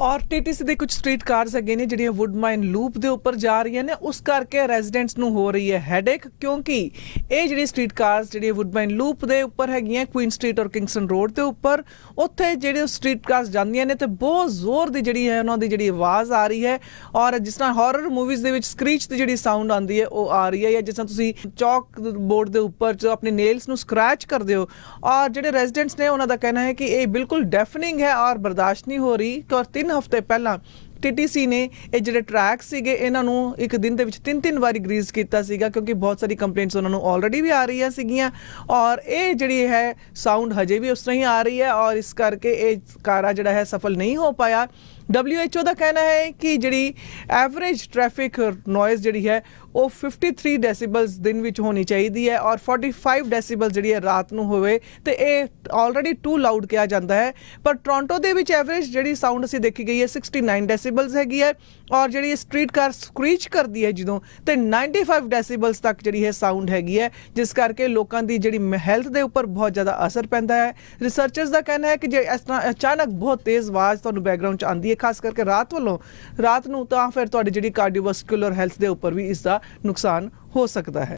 ਔਰ ਟੀਟੀਸੀ ਦੇ ਕੁਝ ਸਟਰੀਟ ਕਾਰਸ ਹੈਗੇ ਨੇ ਜਿਹੜੀਆਂ ਵੁੱਡਮਾਈਨ ਲੂਪ ਦੇ ਉੱਪਰ ਜਾ ਰਹੀਆਂ ਨੇ, ਉਸ ਕਰਕੇ ਰੈਜ਼ੀਡੈਂਟਸ ਨੂੰ ਹੋ ਰਹੀ ਹੈ ਹੈਡੇਕ, ਕਿਉਂਕਿ ਇਹ ਜਿਹੜੀ ਸਟਰੀਟ ਕਾਰਸ ਜਿਹੜੀ ਵੁੱਡਮਾਈਨ ਲੂਪ ਦੇ ਉੱਪਰ ਹੈਗੀਆਂ ਕੁਈਨ ਸਟਰੀਟ ਔਰ ਕਿੰਗਸਟਨ ਰੋਡ ਦੇ ਉੱਪਰ, ਉੱਥੇ ਜਿਹੜੇ ਸਟਰੀਟ ਕਾਰਸ ਜਾਂਦੀਆਂ ਨੇ ਤੇ ਬਹੁਤ ਜ਼ੋਰ ਦੀ ਜਿਹੜੀ ਹੈ ਉਹਨਾਂ ਦੀ ਜਿਹੜੀ ਆਵਾਜ਼ ਆ ਰਹੀ ਹੈ। ਔਰ ਜਿਸ ਤਰ੍ਹਾਂ ਹਾਰਰ ਮੂਵੀਜ਼ ਦੇ ਵਿੱਚ ਸਕਰੀਚ ਦੀ ਜਿਹੜੀ ਸਾਊਂਡ ਆਉਂਦੀ ਹੈ ਉਹ ਆ ਰਹੀ ਹੈ, ਜਾਂ ਜਿਸ ਤਰ੍ਹਾਂ ਤੁਸੀਂ ਚੌਕ ਬੋਰਡ ਦੇ ਉੱਪਰ ਜੋ ਆਪਣੇ ਨੇਲਸ ਨੂੰ ਸਕ੍ਰੈਚ ਕਰਦੇ ਹੋ। ਔਰ ਜਿਹੜੇ ਰੈਜ਼ੀਡੈਂਟਸ ਨੇ ਉਹਨਾਂ ਦਾ ਕਹਿਣਾ ਹੈ ਕਿ ਇਹ ਬਿਲਕੁਲ ਡੈਫਨਿੰਗ ਹੈ ਔਰ ਬਰਦਾਸ਼ਤ ਨਹੀਂ ਹੋ ਰਹੀ। ਔਰ 3 ਹਫ਼ਤੇ ਪਹਿਲਾਂ ਟੀਟੀਸੀ ਨੇ ਇਹ ਜਿਹੜੇ ਟਰੈਕ ਸੀਗੇ ਇਹਨਾਂ ਨੂੰ ਇੱਕ ਦਿਨ ਦੇ ਵਿੱਚ 3-3 ਵਾਰੀ ਗਰੀਜ਼ ਕੀਤਾ ਸੀਗਾ, ਕਿਉਂਕਿ ਬਹੁਤ ਸਾਰੀ ਕੰਪਲੇਂਟਸ ਉਹਨਾਂ ਨੂੰ ਆਲਰੇਡੀ ਵੀ ਆ ਰਹੀਆਂ ਸੀਗੀਆਂ। ਔਰ ਇਹ ਜਿਹੜੀ ਹੈ ਸਾਊਂਡ ਹਜੇ ਵੀ ਉਸ ਤਰ੍ਹਾਂ ਹੀ ਆ ਰਹੀ ਹੈ ਔਰ ਇਸ ਕਰਕੇ ਇਹ ਕਾਰਾ ਜਿਹੜਾ ਹੈ ਸਫਲ ਨਹੀਂ ਹੋ ਪਾਇਆ। WHO ਦਾ ਕਹਿਣਾ ਹੈ ਕਿ ਜਿਹੜੀ ਐਵਰੇਜ ਟ੍ਰੈਫਿਕ ਨੋਇਜ਼ ਜਿਹੜੀ ਹੈ ਉਹ 53 ਡੈਸੀਬਲਸ ਦਿਨ ਵਿੱਚ ਹੋਣੀ ਚਾਹੀਦੀ ਹੈ ਔਰ 45 ਡੈਸੀਬਲ ਜਿਹੜੀ ਹੈ ਰਾਤ ਨੂੰ ਹੋਵੇ, ਤੇ ਇਹ ਆਲਰੇਡੀ ਟੂ ਲਾਊਡ ਕਿਹਾ ਜਾਂਦਾ ਹੈ। ਪਰ ਟੋਰਾਂਟੋ ਦੇ ਵਿੱਚ ਐਵਰੇਜ ਜਿਹੜੀ ਸਾਊਂਡ ਅਸੀਂ ਦੇਖੀ ਗਈ ਹੈ 69 ਡੈਸੀਬਲਸ ਹੈਗੀ ਹੈ ਔਰ ਜਿਹੜੀ ਸਟਰੀਟ ਕਾਰ ਸਕ੍ਰੀਚ ਕਰਦੀ ਹੈ ਜਦੋਂ, ਤੇ 95 ਡੈਸੀਬਲਸ ਤੱਕ ਜਿਹੜੀ ਹੈ ਸਾਊਂਡ ਹੈਗੀ ਹੈ, ਜਿਸ ਕਰਕੇ ਲੋਕਾਂ ਦੀ ਜਿਹੜੀ ਹੈਲਥ ਦੇ ਉੱਪਰ ਬਹੁਤ ਜ਼ਿਆਦਾ ਅਸਰ ਪੈਂਦਾ ਹੈ। ਰਿਸਰਚਰਸ ਦਾ ਕਹਿਣਾ ਹੈ ਕਿ ਜੇ ਇਸ ਤਰ੍ਹਾਂ ਅਚਾਨਕ ਬਹੁਤ ਤੇਜ਼ ਆਵਾਜ਼ ਤੁਹਾਨੂੰ ਬੈਕਗ੍ਰਾਉਂਡ 'ਚ ਆਉਂਦੀ ਹੈ, ਖਾਸ ਕਰਕੇ ਰਾਤ ਨੂੰ, ਤਾਂ ਫਿਰ ਤੁਹਾਡੀ ਜਿਹੜੀ ਕਾਰਡੀਓਵਾਸਕੂਲਰ ਹੈਲਥ ਦੇ ਉੱਪਰ ਵੀ ਇਸ ਦਾ ਨੁਕਸਾਨ ਹੋ ਸਕਦਾ ਹੈ।